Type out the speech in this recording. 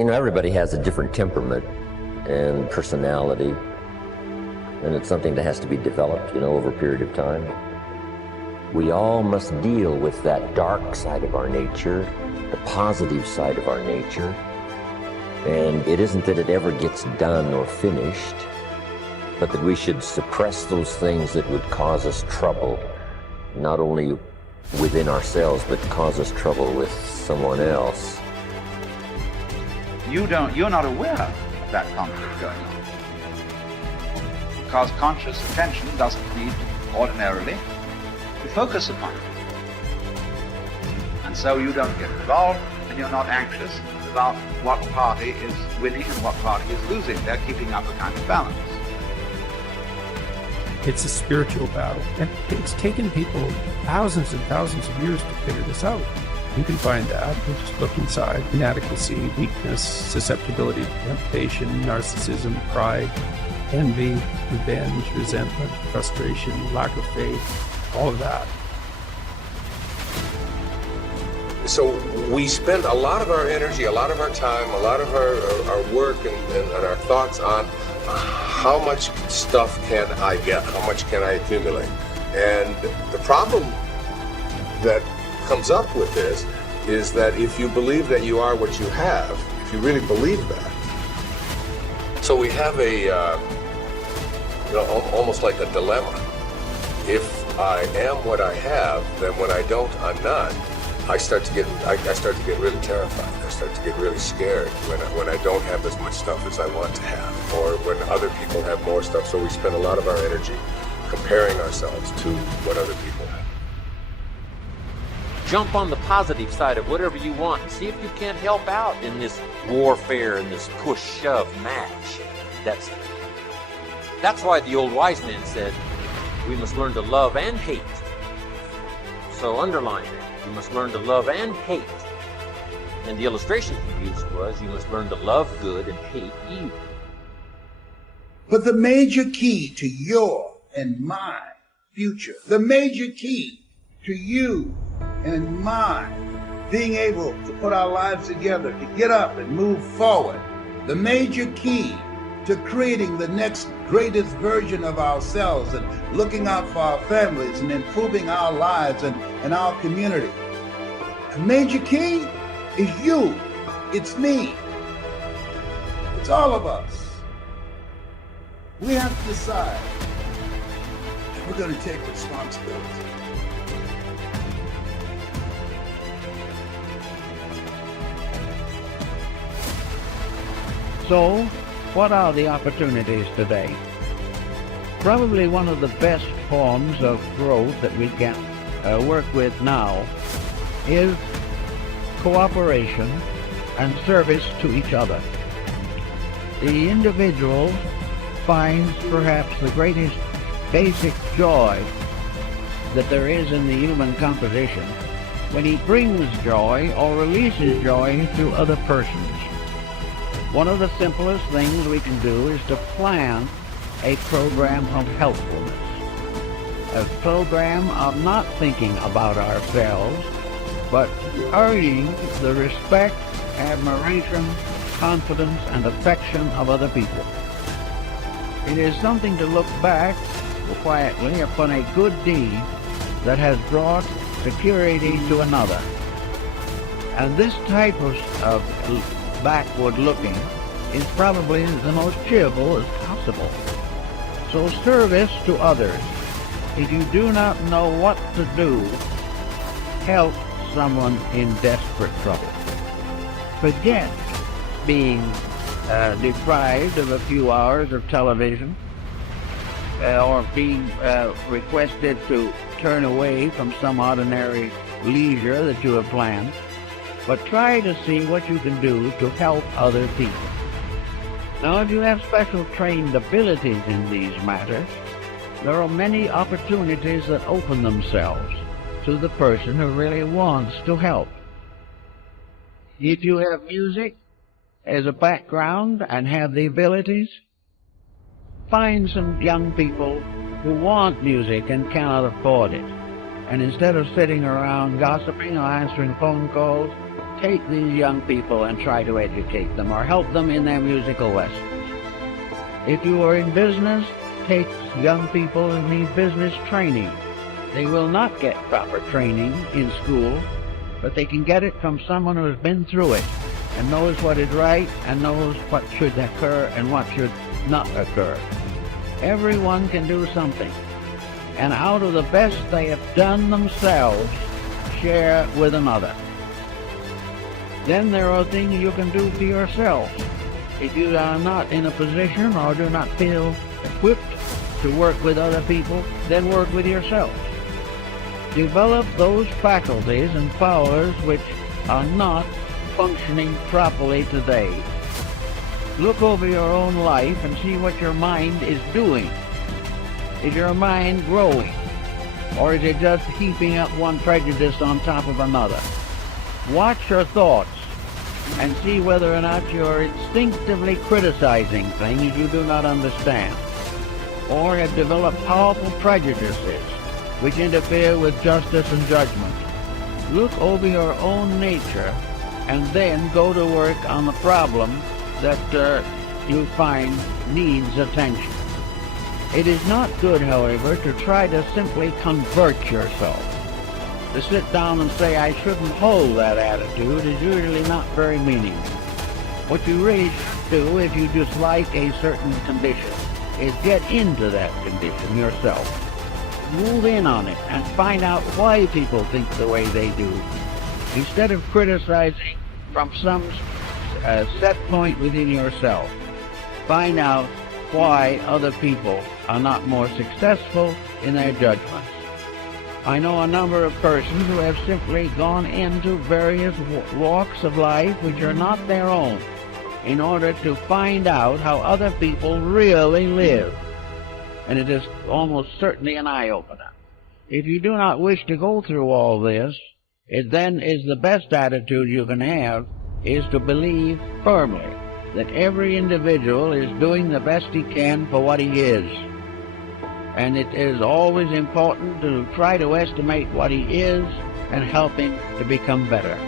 You know, everybody has a different temperament and personality, and it's something that has to be developed, you know, over a period of time. We all must deal with that dark side of our nature, the positive side of our nature, and it isn't that it ever gets done or finished, but that we should suppress those things that would cause us trouble, not only within ourselves, but cause us trouble with someone else. You're not aware of that conflict going on. Because conscious attention doesn't need ordinarily to focus upon it. And so you don't get involved, and you're not anxious about what party is winning and what party is losing. They're keeping up a kind of balance. It's a spiritual battle, and it's taken people thousands and thousands of years to figure this out. You can find that. You just look inside. Inadequacy, weakness, susceptibility to temptation, narcissism, pride, envy, revenge, resentment, frustration, lack of faith, all of that. So we spend a lot of our energy, a lot of our time, a lot of our work and our thoughts on how much stuff can I get, how much can I accumulate. And the problem that comes up with this is that if you believe that you are what you have, if you really believe that, so we have a, almost like a dilemma. If I am what I have, then when I don't, I'm not. I start to get really terrified. I start to get really scared when I don't have as much stuff as I want to have, or when other people have more stuff. So we spend a lot of our energy comparing ourselves to what other people have. Jump on the positive side of whatever you want and see if you can't help out in this warfare and this push-shove match. That's why the old wise man said we must learn to love and hate. So underline that. You must learn to love and hate. And the illustration he used was you must learn to love good and hate evil. But the major key to your and my future, the major key to you and mine being able to put our lives together, to get up and move forward, the major key to creating the next greatest version of ourselves and looking out for our families and improving our lives and our community. The major key is you. It's me. It's all of us. We have to decide that we're going to take responsibility. So, what are the opportunities today? Probably one of the best forms of growth that we can work with now is cooperation and service to each other. The individual finds perhaps the greatest basic joy that there is in the human composition when he brings joy or releases joy to other persons. One of the simplest things we can do is to plan a program of helpfulness, a program of not thinking about ourselves, but earning the respect, admiration, confidence, and affection of other people. It is something to look back quietly upon a good deed that has brought security to another. And this type of backward looking is probably the most cheerful as possible. So service to others. If you do not know what to do, help someone in desperate trouble. Forget being deprived of a few hours of television or being requested to turn away from some ordinary leisure that you have planned. But try to see what you can do to help other people. Now, if you have special trained abilities in these matters, there are many opportunities that open themselves to the person who really wants to help. If you have music as a background and have the abilities, find some young people who want music and cannot afford it. And instead of sitting around gossiping or answering phone calls, take these young people and try to educate them or help them in their musical lessons. If you are in business, take young people who need business training. They will not get proper training in school, but they can get it from someone who has been through it and knows what is right and knows what should occur and what should not occur. Everyone can do something, and out of the best they have done themselves, share with another. Then there are things you can do for yourself. If you are not in a position or do not feel equipped to work with other people, then work with yourself. Develop those faculties and powers which are not functioning properly today. Look over your own life and see what your mind is doing. Is your mind growing? Or is it just heaping up one prejudice on top of another? Watch your thoughts and see whether or not you're instinctively criticizing things you do not understand, or have developed powerful prejudices which interfere with justice and judgment. Look over your own nature and then go to work on the problem that you find needs attention. It is not good, however, to try to simply convert yourself. To sit down and say, I shouldn't hold that attitude, is usually not very meaningful. What you really should do if you dislike a certain condition is get into that condition yourself. Move in on it and find out why people think the way they do, instead of criticizing from some set point within yourself. Find out why other people are not more successful in their judgments. I know a number of persons who have simply gone into various walks of life which are not their own in order to find out how other people really live. And it is almost certainly an eye-opener. If you do not wish to go through all this, it then is the best attitude you can have is to believe firmly that every individual is doing the best he can for what he is. And it is always important to try to estimate what he is and help him to become better.